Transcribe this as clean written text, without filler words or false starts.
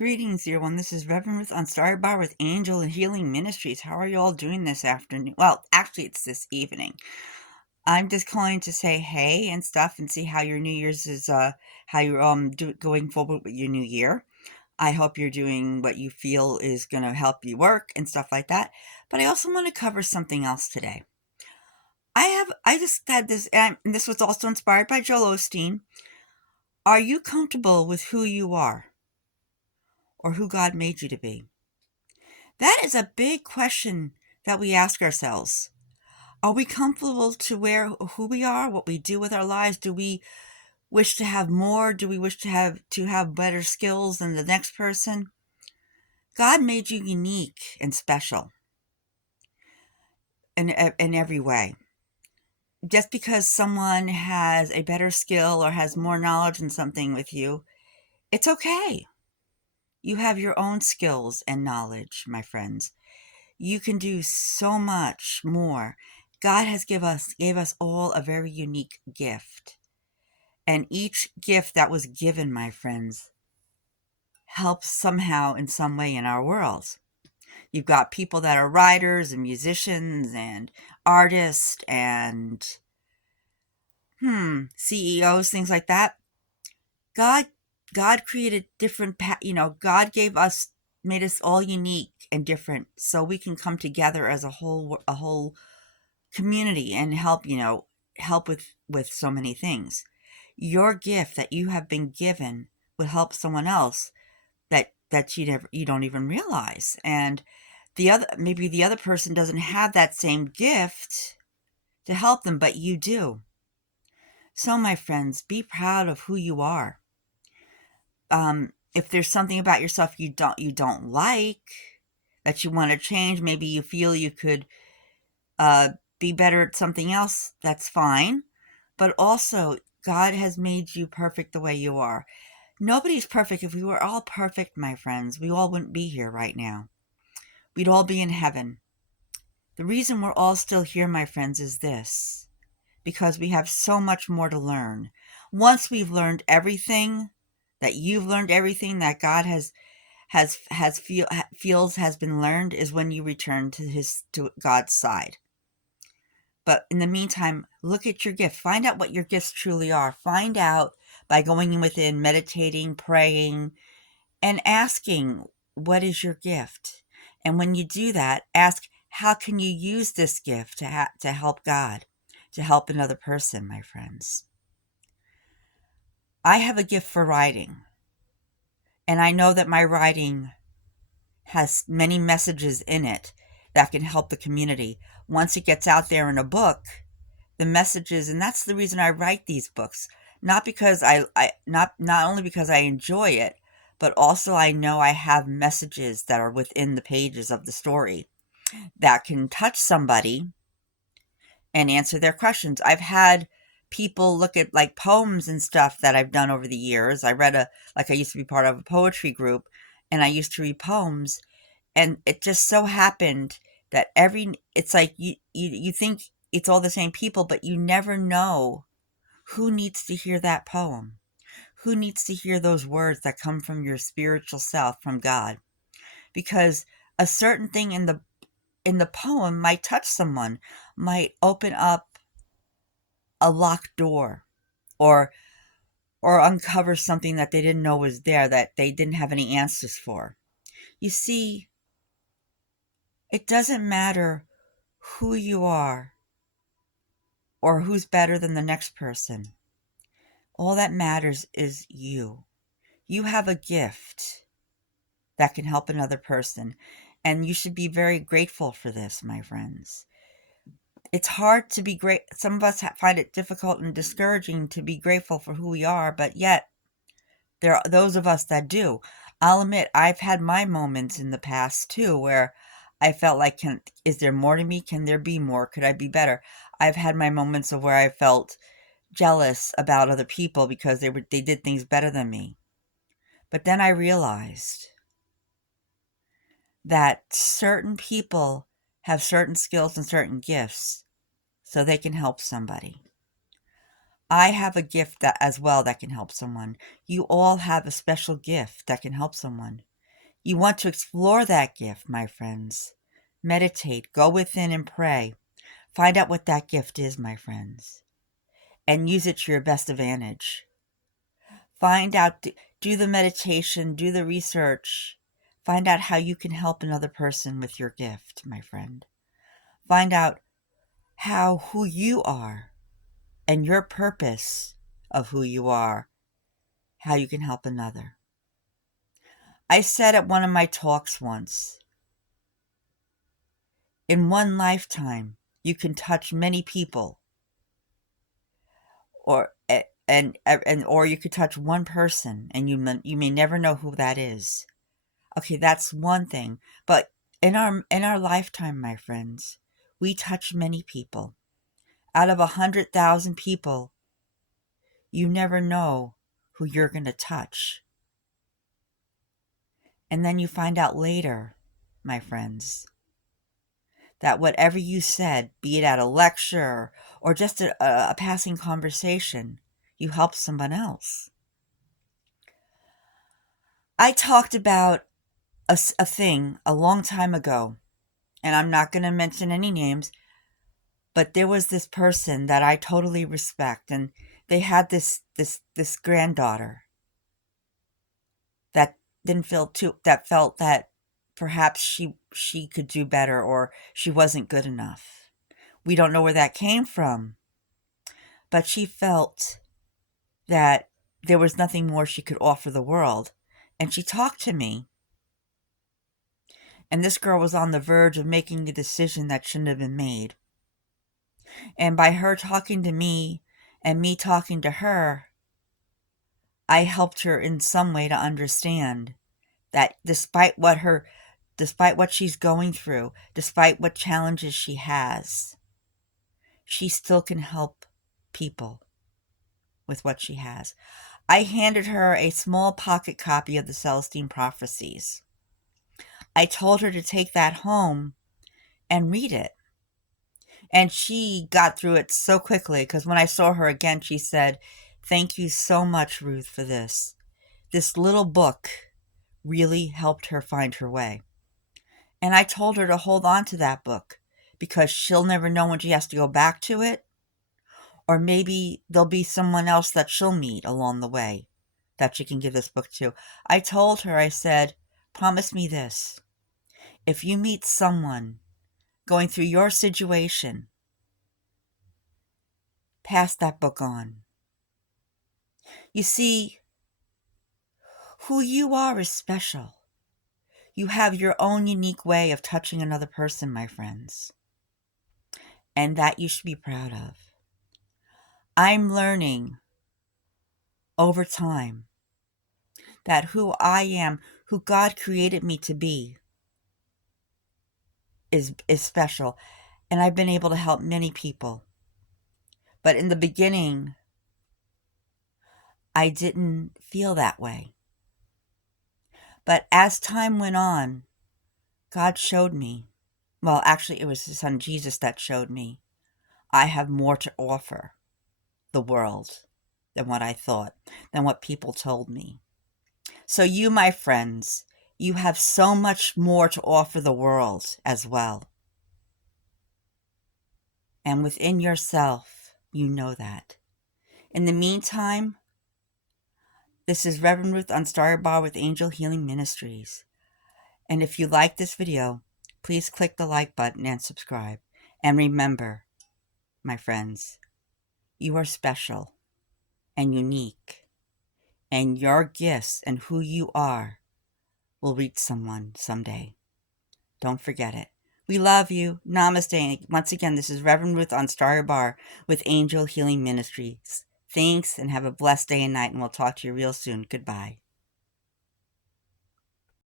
Greetings, dear one. This is Reverend Ruth on Starry Bar with Angel and Healing Ministries. How are you all doing this afternoon? Well, actually, it's this evening. I'm just calling to say hey and stuff and see how your New Year's is, how you're going forward with your new year. I hope you're doing what you feel is going to help you work and stuff like that. But I also want to cover something else today. I just had this, and this was also inspired by Joel Osteen. Are you comfortable with who you are or who God made you to be? That is a big question that we ask ourselves. Are we comfortable to who we are, what we do with our lives? Do we wish to have more? Do we wish to have better skills than the next person? God made you unique and special in every way. Just because someone has a better skill or has more knowledge in something with you, it's okay. You have your own skills and knowledge, my friends. You can do so much more. God has gave us all a very unique gift. And each gift that was given, my friends, helps somehow in some way in our world. You've got people that are writers and musicians and artists and CEOs, things like that. God God created different God made us all unique and different so we can come together as a whole community and help with so many things. Your gift that you have been given will help someone else that you don't even realize. And maybe the other person doesn't have that same gift to help them, but you do. So my friends, be proud of who you are. If there's something about yourself you don't like, that you want to change, maybe you feel you could be better at something else, that's fine. But also, God has made you perfect the way you are. Nobody's perfect. If we were all perfect, my friends, we all wouldn't be here right now. We'd all be in heaven. The reason we're all still here, my friends, is this: because we have so much more to learn. Once we've learned everything, that you've learned everything that God feels has been learned, is when you return to God's side. But in the meantime, look at your gift. Find out what your gifts truly are. Find out by going in within, meditating, praying, and asking, what is your gift? And when you do that, ask, how can you use this gift to help God, to help another person, my friends? I have a gift for writing, and I know that my writing has many messages in it that can help the community. Once it gets out there in a book, the messages, and that's the reason I write these books, not because not only because I enjoy it, but also I know I have messages that are within the pages of the story that can touch somebody and answer their questions. I've had people look at like poems and stuff that I've done over the years. I used to be part of a poetry group, and I used to read poems, and it just so happened that it's like you think it's all the same people, but you never know who needs to hear that poem, who needs to hear those words that come from your spiritual self, from God, because a certain thing in the poem might touch someone, might open up a locked door, or uncover something that they didn't know was there, that they didn't have any answers for. You see, it doesn't matter who you are or who's better than the next person. All that matters is you. You have a gift that can help another person, and you should be very grateful for this, my friends. It's hard to be great. Some of us find it difficult and discouraging to be grateful for who we are, but yet there are those of us that do. I'll admit, I've had my moments in the past too where I felt like, is there more to me? Can there be more? Could I be better? I've had my moments of where I felt jealous about other people because they did things better than me. But then I realized that certain people have certain skills and certain gifts so they can help somebody. I have a gift that as well that can help someone. You all have a special gift that can help someone. You want to explore that gift, my friends. Meditate, go within and pray. Find out what that gift is, my friends, and use it to your best advantage. Find out, do the meditation, do the research. Find out how you can help another person with your gift, my friend. Find out who you are and your purpose of who you are, how you can help another. I said at one of my talks once, in one lifetime, you can touch many people, or you could touch one person, and you may never know who that is. Okay, that's one thing. But in our lifetime, my friends, we touch many people. Out of 100,000 people, you never know who you're going to touch. And then you find out later, my friends, that whatever you said, be it at a lecture or just a passing conversation, you helped someone else. I talked about a thing a long time ago, and I'm not going to mention any names, but there was this person that I totally respect, and they had this granddaughter that felt that perhaps she could do better, or she wasn't good enough. We don't know where that came from, but she felt that there was nothing more she could offer the world. And she talked to me. And this girl was on the verge of making a decision that shouldn't have been made. And by her talking to me and me talking to her, I helped her in some way to understand that despite what she's going through, despite what challenges she has, she still can help people with what she has. I handed her a small pocket copy of the Celestine Prophecies. I told her to take that home and read it. And she got through it so quickly, because when I saw her again, she said, "Thank you so much, Ruth, for this. This little book really helped her find her way." And I told her to hold on to that book, because she'll never know when she has to go back to it. Or maybe there'll be someone else that she'll meet along the way that she can give this book to. I told her, I said, "Promise me this. If you meet someone going through your situation, pass that book on." You see, who you are is special. You have your own unique way of touching another person, my friends. And that you should be proud of. I'm learning over time that who I am, who God created me to be, is special. And I've been able to help many people. But in the beginning, I didn't feel that way. But as time went on, God showed me, well, actually it was his son Jesus that showed me, I have more to offer the world than what I thought, than what people told me. So you, my friends, you have so much more to offer the world as well. And within yourself, you know that. In the meantime, this is Reverend Ruth on Star Bar with Angel Healing Ministries. And if you like this video, please click the like button and subscribe. And remember, my friends, you are special and unique. And your gifts and who you are will reach someone someday. Don't forget it. We love you. Namaste. Once again, this is Reverend Ruth on Star Bar with Angel Healing Ministries. Thanks, and have a blessed day and night, and we'll talk to you real soon. Goodbye.